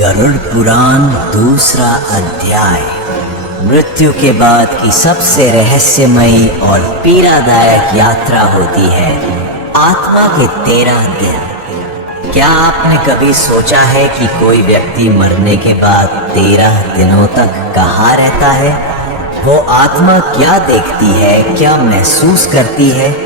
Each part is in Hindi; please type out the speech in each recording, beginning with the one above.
गरुड़ पुराण दूसरा अध्याय। मृत्यु के बाद की सबसे रहस्यमयी और पीड़ादायक यात्रा होती है आत्मा के 13 दिन। क्या आपने कभी सोचा है कि कोई व्यक्ति मरने के बाद 13 दिनों तक कहाँ रहता है? वो आत्मा क्या देखती है, क्या महसूस करती है?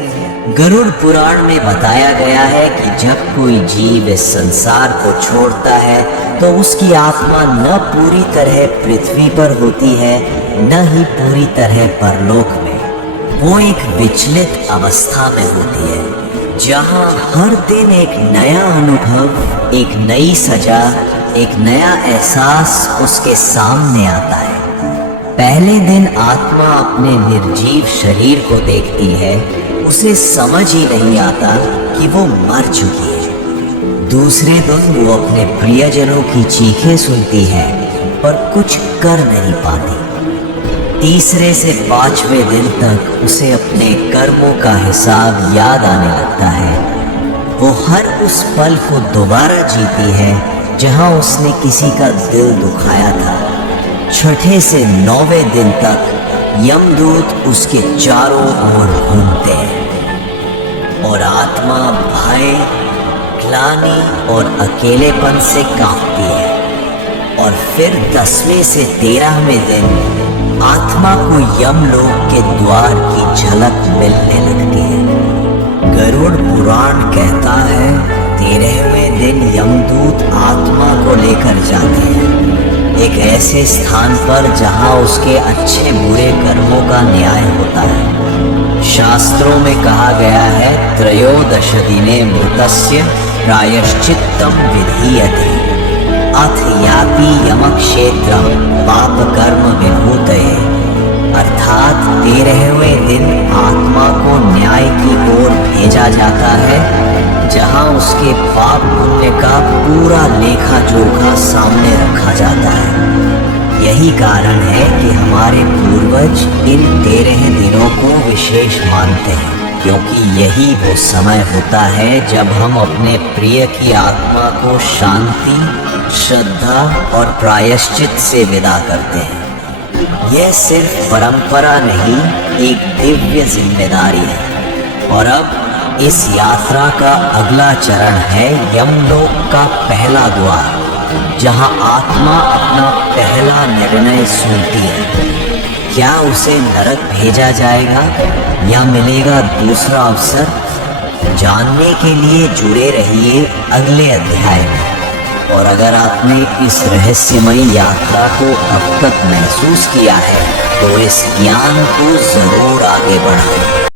गरुड़ पुराण में बताया गया है कि जब कोई जीव इस संसार को छोड़ता है तो उसकी आत्मा न पूरी तरह पृथ्वी पर होती है, न ही पूरी तरह परलोक में। वो एक विचलित अवस्था में होती है जहाँ हर दिन एक नया अनुभव, एक नई सजा, एक नया एहसास उसके सामने आता है। पहले दिन आत्मा अपने निर्जीव शरीर को देखती है, उसे समझ ही नहीं आता कि वो मर चुकी है। दूसरे दिन वो अपने प्रियजनों की चीखें सुनती है पर कुछ कर नहीं पाती। तीसरे से 5वें दिन तक उसे अपने कर्मों का हिसाब याद आने लगता है। वो हर उस पल को दोबारा जीती है जहां उसने किसी का दिल दुखाया था। छठे से 9वें दिन तक यमदूत उसके चारों ओर घूमते हैं और आत्मा भय, ग्लानि और अकेलेपन से कांपती है। और फिर 10वें से 13वें दिन आत्मा को यमलोक के द्वार की झलक मिलने लगती है। गरुड़ पुराण कहता है 13वें दिन यमदूत आत्मा को लेकर जाते हैं एक ऐसे स्थान पर जहां उसके अच्छे बुरे कर्मों का न्याय होता है। शास्त्रों में कहा गया है त्रयोदश दिने मृतस्य प्रायश्चित्तम विधीयते अथ याति यमक्षेत्रम पाप कर्म विभूतये। अर्थात 13वें दिन आत्मा को न्याय की ओर भेजा जाता है जहां उसके पाप पुण्य का पूरा लेखा जोखा सामने रखा जाता है। यही कारण है कि हमारे पूर्वज इन 13 दिनों को विशेष मानते हैं, क्योंकि यही वो समय होता है जब हम अपने प्रिय की आत्मा को शांति, श्रद्धा और प्रायश्चित से विदा करते हैं। यह सिर्फ परंपरा नहीं, एक दिव्य जिम्मेदारी है। और अब इस यात्रा का अगला चरण है यमलोक का पहला द्वार, जहां आत्मा अपना पहला निर्णय सुनती है। क्या उसे नरक भेजा जाएगा या मिलेगा दूसरा अवसर? जानने के लिए जुड़े रहिए अगले अध्याय में। और अगर आपने इस रहस्यमयी यात्रा को अब तक महसूस किया है तो इस ज्ञान को जरूर आगे बढ़ाएं।